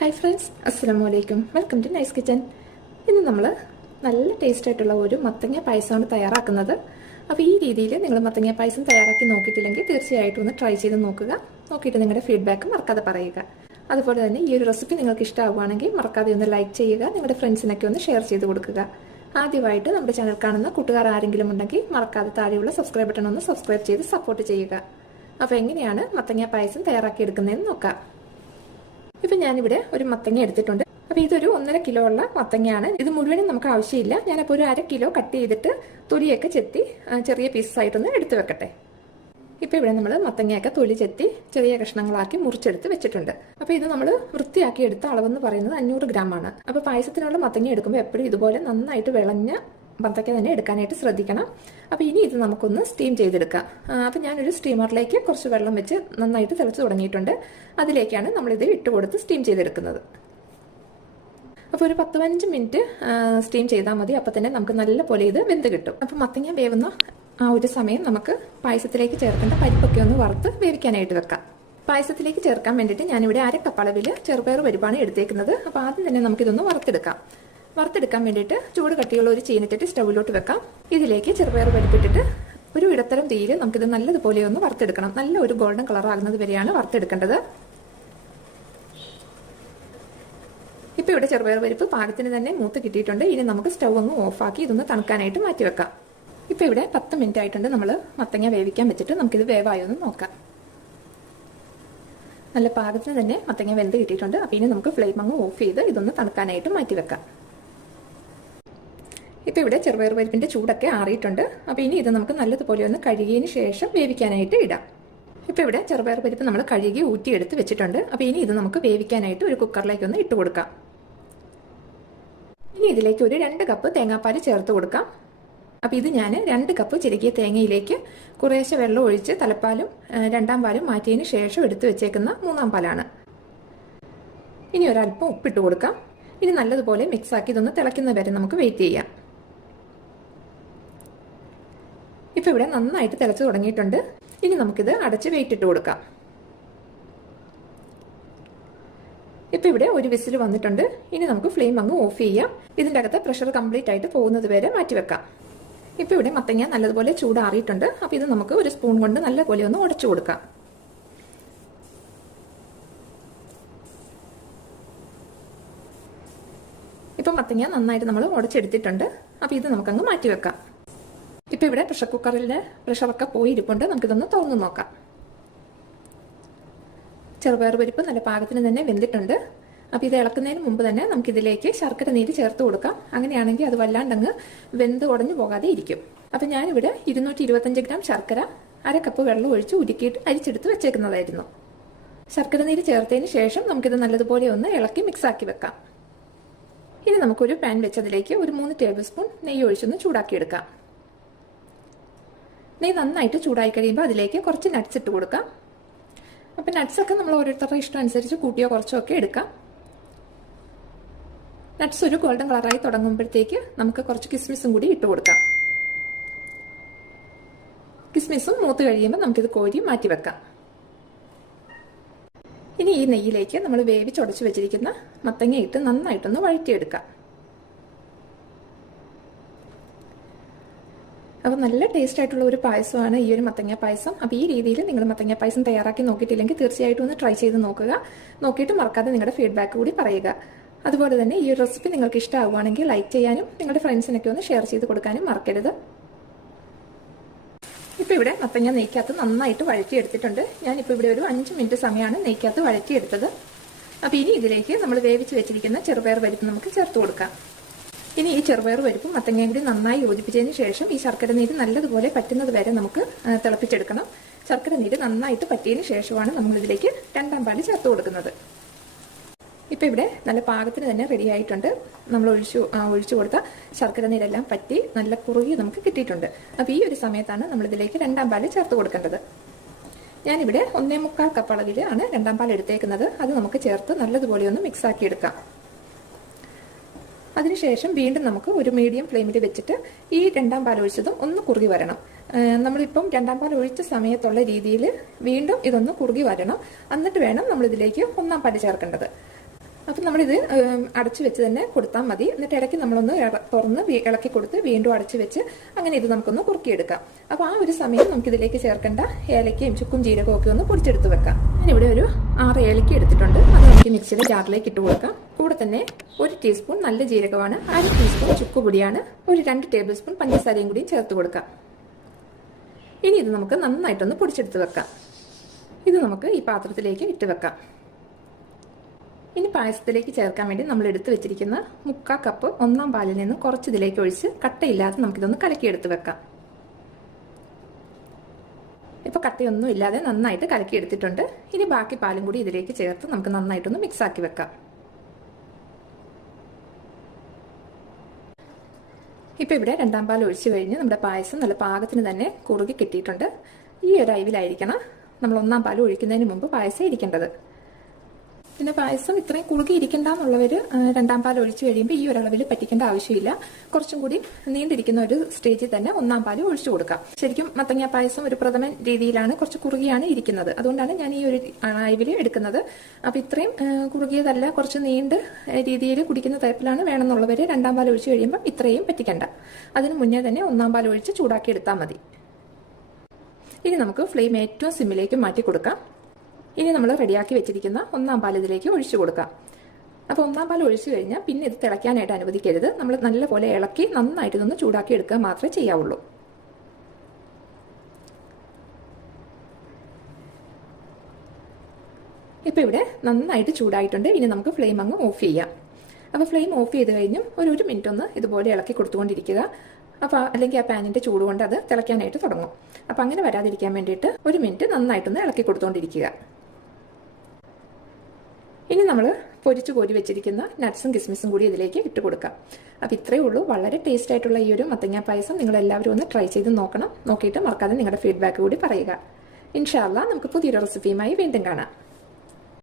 Hi friends, അസ്സലാമു അലൈക്കും. Welcome to Nice Kitchen. ഇന്ന് നമ്മൾ നല്ല ടേസ്റ്റ് ആയിട്ടുള്ള ഒരു മത്തങ്ങ പായസമാണ് തയ്യാറാക്കുന്നത്. അപ്പോൾ ഈ രീതിയിൽ നിങ്ങൾ മത്തങ്ങ പായസം തയ്യാറാക്കി നോക്കിയിട്ടില്ലെങ്കിൽ തീർച്ചയായിട്ടും ഒന്ന് ട്രൈ ചെയ്ത് നോക്കുക. നോക്കിയിട്ട് നിങ്ങളുടെ ഫീഡ്ബാക്ക് മറക്കാതെ പറയുക. അതുപോലെ തന്നെ ഈ ഒരു റെസിപ്പി നിങ്ങൾക്ക് ഇഷ്ടമാവുകയാണെങ്കിൽ മറക്കാതെ ഒന്ന് ലൈക്ക് ചെയ്യുക, നിങ്ങളുടെ ഫ്രണ്ട്സിനൊക്കെ ഒന്ന് ഷെയർ ചെയ്ത് കൊടുക്കുക. ആദ്യമായിട്ട് നമ്മുടെ ചാനൽ കാണുന്ന കൂട്ടുകാർ ആരെങ്കിലും ഉണ്ടെങ്കിൽ മറക്കാതെ താഴെയുള്ള സബ്സ്ക്രൈബ് ബട്ടൺ ഒന്ന് സബ്സ്ക്രൈബ് ചെയ്ത് സപ്പോർട്ട് ചെയ്യുക. അപ്പോൾ എങ്ങനെയാണ് മത്തങ്ങ പായസം തയ്യാറാക്കിയെടുക്കുന്നതെന്ന് നോക്കാം. ഇപ്പം ഞാനിവിടെ ഒരു മത്തങ്ങ എടുത്തിട്ടുണ്ട്. അപ്പോൾ ഇതൊരു 1.5 കിലോ ഉള്ള മത്തങ്ങയാണ്. ഇത് മുഴുവനും നമുക്ക് ആവശ്യമില്ല. ഞാനപ്പോൾ ഒരു 1/2 കിലോ കട്ട് ചെയ്തിട്ട് തൊലിയൊക്കെ ചെത്തി ചെറിയ പീസസ് ആയിട്ടൊന്ന് എടുത്തു വെക്കട്ടെ. ഇപ്പോൾ ഇവിടെ നമ്മൾ മത്തങ്ങയൊക്കെ തൊലി ചെത്തി ചെറിയ കഷ്ണങ്ങളാക്കി മുറിച്ചെടുത്ത് വെച്ചിട്ടുണ്ട്. അപ്പോൾ ഇത് നമ്മൾ വൃത്തിയാക്കി എടുത്ത അളവെന്ന് പറയുന്നത് 500 ഗ്രാം ആണ്. അപ്പോൾ പായസത്തിനുള്ള മത്തങ്ങ എടുക്കുമ്പോൾ എപ്പോഴും ഇതുപോലെ നന്നായിട്ട് വിളഞ്ഞ മത്തങ്ങ തന്നെ എടുക്കാനായിട്ട് ശ്രദ്ധിക്കണം. അപ്പോൾ ഇനി ഇത് നമുക്കൊന്ന് സ്റ്റീം ചെയ്തെടുക്കാം. അപ്പോൾ ഞാനൊരു സ്റ്റീമറിലേക്ക് കുറച്ച് വെള്ളം വെച്ച് നന്നായിട്ട് തിളച്ച് തുടങ്ങിയിട്ടുണ്ട്. അതിലേക്കാണ് നമ്മളിത് ഇട്ട് കൊടുത്ത് സ്റ്റീം ചെയ്തെടുക്കുന്നത്. അപ്പോൾ ഒരു 10-15 മിനിറ്റ് സ്റ്റീം ചെയ്താൽ മതി. അപ്പോൾ തന്നെ നമുക്ക് നല്ല പോലെ ഇത് വെന്ത് കിട്ടും. അപ്പോൾ മത്തങ്ങ വേവുന്ന ആ ഒരു സമയം നമുക്ക് പായസത്തിലേക്ക് ചേർക്കേണ്ട പരിപ്പൊക്കെ ഒന്ന് വറുത്ത് വേവിക്കാനായിട്ട് വെക്കാം. പായസത്തിലേക്ക് ചേർക്കാൻ വേണ്ടിയിട്ട് ഞാനിവിടെ 1/2 കപ്പ് അളവിൽ ചെറുപയർ പരിപ്പാണ് എടുത്തേക്കുന്നത്. അപ്പോൾ ആദ്യം തന്നെ നമുക്കിതൊന്ന് വറുത്തെടുക്കാൻ വേണ്ടിയിട്ട് ചൂട് കട്ടിയുള്ള ഒരു ചീനച്ചട്ടി സ്റ്റൗവിലോട്ട് വെക്കാം. ഇതിലേക്ക് ചെറുപയർ പരിപ്പിട്ടിട്ട് ഒരു ഇടത്തരം തീയിൽ നമുക്കിത് നല്ലതുപോലെ ഒന്ന് വറുത്തെടുക്കണം. നല്ല ഒരു ഗോൾഡൻ കളർ ആകുന്നത് വരെയാണ് വറുത്തെടുക്കേണ്ടത്. ഇപ്പോൾ ഇവിടെ ചെറുപയർ പരിപ്പ് പാകത്തിന് തന്നെ മൂത്ത് കിട്ടിയിട്ടുണ്ട്. ഇനി നമുക്ക് സ്റ്റൗ അങ്ങ് ഓഫാക്കി ഇതൊന്ന് തണുക്കാനായിട്ട് മാറ്റി വെക്കാം. ഇപ്പോൾ ഇവിടെ 10 മിനിറ്റ് ആയിട്ടുണ്ട് നമ്മൾ മത്തങ്ങ വേവിക്കാൻ വെച്ചിട്ട്. നമുക്കിത് വേവായൊന്ന് നോക്കാം. നല്ല പാകത്തിന് തന്നെ മത്തങ്ങ വെന്ത് കിട്ടിയിട്ടുണ്ട്. അപ്പോൾ ഇനി നമുക്ക് ഫ്ലെയിം അങ്ങ് ഓഫ് ചെയ്ത് ഇതൊന്ന് തണുക്കാനായിട്ട് മാറ്റി വെക്കാം. ഇപ്പോൾ ഇവിടെ ചെറുപയർ പരിപ്പിൻ്റെ ചൂടൊക്കെ ആറിയിട്ടുണ്ട്. അപ്പോൾ ഇനി ഇത് നമുക്ക് നല്ലതുപോലെ ഒന്ന് കഴുകിയതിന് ശേഷം വേവിക്കാനായിട്ട് ഇടാം. ഇപ്പോൾ ഇവിടെ ചെറുപയർ പരിപ്പ് നമ്മൾ കഴുകി ഊറ്റിയെടുത്ത് വെച്ചിട്ടുണ്ട്. അപ്പോൾ ഇനി ഇത് നമുക്ക് വേവിക്കാനായിട്ട് ഒരു കുക്കറിലേക്ക് ഒന്ന് ഇട്ട് കൊടുക്കാം. ഇനി ഇതിലേക്ക് ഒരു 2 കപ്പ് തേങ്ങാപ്പാൽ ചേർത്ത് കൊടുക്കാം. അപ്പോൾ ഇത് ഞാൻ 2 കപ്പ് ചിരകിയ തേങ്ങയിലേക്ക് കുറേശ്ശെ വെള്ളം ഒഴിച്ച് തലപ്പാലും 2ാം പാലും മാറ്റിയതിന് ശേഷം എടുത്തു വെച്ചേക്കുന്ന 3ാം പാലാണ്. ഇനി ഒരല്പം ഉപ്പിട്ട് കൊടുക്കാം. ഇനി നല്ലതുപോലെ മിക്സാക്കി ഇതൊന്ന് തിളയ്ക്കുന്ന വരെ നമുക്ക് വെയിറ്റ് ചെയ്യാം. ഇപ്പോൾ ഇവിടെ നന്നായിട്ട് തിളച്ച് തുടങ്ങിയിട്ടുണ്ട്. ഇനി നമുക്കിത് അടച്ച് വെയിറ്റ് ഇട്ട് കൊടുക്കാം. ഇപ്പോൾ ഇവിടെ ഒരു വിസിൽ വന്നിട്ടുണ്ട്. ഇനി നമുക്ക് ഫ്ലെയിം അങ്ങ് ഓഫ് ചെയ്യാം. ഇതിൻ്റെ അകത്ത് പ്രഷർ കംപ്ലീറ്റ് ആയിട്ട് പോകുന്നത് വരെ മാറ്റി വെക്കാം. ഇപ്പോൾ ഇവിടെ മത്തങ്ങ നല്ലതുപോലെ ചൂടാറിയിട്ടുണ്ട്. അപ്പോൾ ഇത് നമുക്ക് ഒരു സ്പൂൺ കൊണ്ട് നല്ലപോലെ ഒന്ന് ഉടച്ചു കൊടുക്കാം. ഇപ്പം മത്തങ്ങ നന്നായിട്ട് നമ്മൾ ഉടച്ചെടുത്തിട്ടുണ്ട്. അപ്പോൾ ഇത് നമുക്കങ്ങ് മാറ്റി വെക്കാം. ഇപ്പോൾ ഇവിടെ പ്രഷർ കുക്കറിലെ പ്രഷറൊക്കെ പോയി ഇരിപ്പുണ്ട്. നമുക്കിതൊന്ന് തുറന്നു നോക്കാം. ചെറുപയർ പരിപ്പ് നല്ല പാകത്തിന് തന്നെ വെന്തിട്ടുണ്ട്. അപ്പോൾ ഇത് ഇളക്കുന്നതിന് മുമ്പ് തന്നെ നമുക്കിതിലേക്ക് ശർക്കര നീര് ചേർത്ത് കൊടുക്കാം. അങ്ങനെയാണെങ്കിൽ അത് വല്ലാണ്ടങ്ങ് വെന്ത് ഉടഞ്ഞു പോകാതെ ഇരിക്കും. അപ്പോൾ ഞാനിവിടെ 225 ഗ്രാം ശർക്കര 1/2 കപ്പ് വെള്ളം ഒഴിച്ച് ഉരുക്കിയിട്ട് അരിച്ചെടുത്ത് വെച്ചേക്കുന്നതായിരുന്നു. ശർക്കര നീര് ചേർത്തതിന് ശേഷം നമുക്കിത് നല്ലതുപോലെ ഒന്ന് ഇളക്കി മിക്സാക്കി വെക്കാം. ഇനി നമുക്കൊരു പാൻ വെച്ച് അതിലേക്ക് ഒരു 3 ടേബിൾ സ്പൂൺ നെയ്യ് ഒഴിച്ചൊന്ന് ചൂടാക്കിയെടുക്കാം. നെയ്യ് നന്നായിട്ട് ചൂടായി കഴിയുമ്പോൾ അതിലേക്ക് കുറച്ച് നട്ട്സ് ഇട്ട് കൊടുക്കാം. അപ്പം നട്ട്സൊക്കെ നമ്മൾ ഓരോരുത്തരുടെ ഇഷ്ടം അനുസരിച്ച് കൂട്ടിയോ കുറച്ചോ ഒക്കെ എടുക്കാം. നട്ട്സ് ഒരു ഗോൾഡൻ കളറായി തുടങ്ങുമ്പോഴത്തേക്ക് നമുക്ക് കുറച്ച് കിസ്മിസും കൂടി ഇട്ട് കൊടുക്കാം. കിസ്മിസും മൂത്ത് കഴിയുമ്പോൾ നമുക്കിത് കോരി മാറ്റി വെക്കാം. ഇനി ഈ നെയ്യിലേക്ക് നമ്മൾ വേവിച്ചുടച്ച് വെച്ചിരിക്കുന്ന മത്തങ്ങ ഇട്ട് നന്നായിട്ടൊന്ന് വഴറ്റിയെടുക്കാം. അപ്പോൾ നല്ല ടേസ്റ്റ് ആയിട്ടുള്ള ഒരു പായസമാണ് ഈ ഒരു മത്തങ്ങ പായസം. അപ്പോൾ ഈ രീതിയിൽ നിങ്ങൾ മത്തങ്ങ പായസം തയ്യാറാക്കി നോക്കിയിട്ടില്ലെങ്കിൽ തീർച്ചയായിട്ടും ഒന്ന് ട്രൈ ചെയ്ത് നോക്കുക. നോക്കിയിട്ട് മറക്കാതെ നിങ്ങളുടെ ഫീഡ്ബാക്ക് കൂടി പറയുക. അതുപോലെ തന്നെ ഈ ഒരു റെസിപ്പി നിങ്ങൾക്ക് ഇഷ്ടമാവുകയാണെങ്കിൽ ലൈക്ക് ചെയ്യാനും നിങ്ങളുടെ ഫ്രണ്ട്സിനൊക്കെ ഒന്ന് ഷെയർ ചെയ്ത് കൊടുക്കാനും മറക്കരുത്. ഇപ്പോൾ ഇവിടെ മത്തങ്ങ നെയ്ക്കകത്ത് നന്നായിട്ട് വഴറ്റിയെടുത്തിട്ടുണ്ട്. ഞാനിപ്പോൾ ഇവിടെ ഒരു 5 മിനിറ്റ് സമയമാണ് നെയ്ക്കകത്ത് വഴറ്റിയെടുത്തത്. അപ്പോൾ ഇനി ഇതിലേക്ക് നമ്മൾ വേവിച്ച് വെച്ചിരിക്കുന്ന ചെറുപയർ പരിപ്പ് നമുക്ക് ചേർത്ത് കൊടുക്കാം. ഇനി ഈ ചെറുപയർ പരിപ്പും മത്തങ്ങയും കൂടി നന്നായി യോജിപ്പിച്ചതിന് ശേഷം ഈ ശർക്കര നീര് നല്ലതുപോലെ പറ്റുന്നത് വരെ നമുക്ക് തിളപ്പിച്ചെടുക്കണം. ശർക്കര നീര് നന്നായിട്ട് പറ്റിയതിന് ശേഷമാണ് നമ്മളിതിലേക്ക് 2ാം പാല് ചേർത്ത് കൊടുക്കുന്നത്. ഇപ്പോൾ ഇവിടെ നല്ല പാകത്തിന് തന്നെ റെഡി ആയിട്ടുണ്ട്. നമ്മൾ ഒഴിച്ചു കൊടുത്ത ശർക്കര നീരെല്ലാം പറ്റി നല്ല കുറുകി നമുക്ക് കിട്ടിയിട്ടുണ്ട്. അപ്പോൾ ഈ ഒരു സമയത്താണ് നമ്മളിതിലേക്ക് 2ാം പാല് ചേർത്ത് കൊടുക്കേണ്ടത്. ഞാനിവിടെ 1.25 കപ്പ് അളവിലാണ് 2ാം പാൽ എടുത്തേക്കുന്നത്. അത് നമുക്ക് ചേർത്ത് നല്ലതുപോലെ ഒന്ന് മിക്സാക്കി എടുക്കാം. അതിനുശേഷം വീണ്ടും നമുക്ക് ഒരു മീഡിയം ഫ്ലെയിമിൽ വെച്ചിട്ട് ഈ 2ാം പാൽ ഒഴിച്ചതും ഒന്ന് കുറുകി വരണം. നമ്മളിപ്പം 2ാം പാൽ ഒഴിച്ച സമയത്തുള്ള രീതിയിൽ വീണ്ടും ഇതൊന്ന് കുറുകി വരണം. എന്നിട്ട് വേണം നമ്മളിതിലേക്ക് 1ാം പാൽ ചേർക്കേണ്ടത്. അപ്പം നമ്മളിത് അടച്ചു വെച്ച് തന്നെ കൊടുത്താൽ മതി. എന്നിട്ട് ഇടയ്ക്ക് നമ്മളൊന്ന് തുറന്ന് ഇളക്കി കൊടുത്ത് വീണ്ടും അടച്ചു വെച്ച് അങ്ങനെ ഇത് നമുക്കൊന്ന് കുറുക്കിയെടുക്കാം. അപ്പോൾ ആ ഒരു സമയം നമുക്കിതിലേക്ക് ചേർക്കേണ്ട ഏലക്കയും ചുക്കും ജീരകവും ഒക്കെ ഒന്ന് പൊടിച്ചെടുത്ത് വെക്കാം. ഞാനിവിടെ ഒരു 6 ഏലക്ക എടുത്തിട്ടുണ്ട്. അത് നമുക്ക് മിക്സിയുടെ ജാറിലേക്ക് ഇട്ട് കൊടുക്കാം. കൂടെ തന്നെ 1 ടീസ്പൂൺ നല്ല ജീരകമാണ്, 1/2 ടീസ്പൂൺ ചുക്കുപൊടിയാണ്, ഒരു 2 ടേബിൾ സ്പൂൺ പഞ്ചസാരയും കൂടി ചേർത്ത് കൊടുക്കാം. ഇനി ഇത് നമുക്ക് നന്നായിട്ടൊന്ന് പൊടിച്ചെടുത്ത് വെക്കാം. ഇത് നമുക്ക് ഈ പാത്രത്തിലേക്ക് ഇട്ട് വെക്കാം. ഇനി പായസത്തിലേക്ക് ചേർക്കാൻ വേണ്ടി നമ്മൾ എടുത്തു വെച്ചിരിക്കുന്ന 1/4 കപ്പ് 1-ാം പാലിൽ നിന്ന് കുറച്ച് ഇതിലേക്ക് ഒഴിച്ച് കട്ടയില്ലാതെ നമുക്കിതൊന്ന് കലക്കിയെടുത്ത് വെക്കാം. ഇപ്പോൾ കട്ടയൊന്നും ഇല്ലാതെ നന്നായിട്ട് കലക്കിയെടുത്തിട്ടുണ്ട്. ഇനി ബാക്കി പാലും കൂടി ഇതിലേക്ക് ചേർത്ത് നമുക്ക് നന്നായിട്ടൊന്ന് മിക്സ് ആക്കി വെക്കാം. ഇപ്പോൾ ഇവിടെ 2-ാം പാൽ ഒഴിച്ചു കഴിഞ്ഞ് നമ്മുടെ പായസം നല്ല പാകത്തിന് തന്നെ കുറുകി കിട്ടിയിട്ടുണ്ട്. ഈ ഒരു അളവിലായിരിക്കണം നമ്മൾ 1-ാം പാൽ ഒഴിക്കുന്നതിന് മുമ്പ് പായസം ഇരിക്കേണ്ടത്. പിന്നെ പായസം ഇത്രയും കുറുകി ഇരിക്കേണ്ട എന്നുള്ളവർ 2-ാം പാൽ ഒഴിച്ചു കഴിയുമ്പോൾ ഈ ഒരളവിൽ പറ്റിക്കേണ്ട ആവശ്യമില്ല. കുറച്ചും കൂടി നീണ്ടിരിക്കുന്ന ഒരു സ്റ്റേജിൽ തന്നെ 1-ാം പാൽ ഒഴിച്ചു കൊടുക്കാം. ശരിക്കും മത്തങ്ങ പായസം ഒരു പ്രഥമൻ രീതിയിലാണ്, കുറച്ച് കുറുകിയാണ് ഇരിക്കുന്നത്. അതുകൊണ്ടാണ് ഞാൻ ഈ ഒരു അളവിൽ എടുക്കുന്നത്. അപ്പോൾ ഇത്രയും കുറുകിയതല്ല, കുറച്ച് നീണ്ട് രീതിയിൽ കുടിക്കുന്ന ടൈപ്പിലാണ് വേണമെന്നുള്ളവർ 2-ാം പാൽ ഒഴിച്ചു കഴിയുമ്പോൾ ഇത്രയും പറ്റിക്കണ്ട. അതിന് മുന്നേ തന്നെ 1-ാം പാൽ ഒഴിച്ച് ചൂടാക്കി എടുത്താൽ മതി. ഇനി നമുക്ക് ഫ്ലെയിം ഏറ്റവും സിമ്മിലേക്ക് മാറ്റി കൊടുക്കാം. ഇനി നമ്മൾ റെഡിയാക്കി വെച്ചിരിക്കുന്ന 1-ാം പാൽ ഇതിലേക്ക് ഒഴിച്ചു കൊടുക്കാം. അപ്പോൾ 1-ാം പാൽ ഒഴിച്ചു കഴിഞ്ഞാൽ പിന്നെ ഇത് തിളയ്ക്കാനായിട്ട് അനുവദിക്കരുത്. നമ്മൾ നല്ലപോലെ ഇളക്കി നന്നായിട്ട് ഇതൊന്ന് ചൂടാക്കി എടുക്കുക മാത്രമേ ചെയ്യാവുള്ളൂ. ഇപ്പോൾ ഇവിടെ നന്നായിട്ട് ചൂടായിട്ടുണ്ട്. ഇനി നമുക്ക് ഫ്ലെയിം അങ്ങ് ഓഫ് ചെയ്യാം. അപ്പോൾ ഫ്ലെയിം ഓഫ് ചെയ്ത് കഴിഞ്ഞും ഒരു മിനിറ്റ് ഒന്ന് ഇതുപോലെ ഇളക്കി കൊടുത്തുകൊണ്ടിരിക്കുക. അപ്പോൾ അല്ലെങ്കിൽ ആ പാനിൻ്റെ ചൂട് കൊണ്ട് അത് തിളയ്ക്കാനായിട്ട് തുടങ്ങും. അപ്പോൾ അങ്ങനെ വരാതിരിക്കാൻ വേണ്ടിയിട്ട് 1 മിനിറ്റ് നന്നായിട്ടൊന്ന് ഇളക്കി കൊടുത്തുകൊണ്ടിരിക്കുക. ഇനി നമ്മൾ പൊരിച്ചു കോരി വെച്ചിരിക്കുന്ന നട്ട്സും കിസ്മിസും കൂടി ഇതിലേക്ക് ഇട്ട് കൊടുക്കാം. അപ്പോൾ ഇത്രയേ ഉള്ളൂ. വളരെ ടേസ്റ്റ് ആയിട്ടുള്ള ഈ ഒരു മത്തങ്ങ പായസം നിങ്ങളെല്ലാവരും ഒന്ന് ട്രൈ ചെയ്ത് നോക്കണം. നോക്കിയിട്ട് മറക്കാതെ നിങ്ങളുടെ ഫീഡ്ബാക്ക് കൂടി പറയുക. ഇൻഷാ അല്ലാഹ് നമുക്ക് പുതിയൊരു റെസിപ്പിയുമായി വീണ്ടും കാണാം.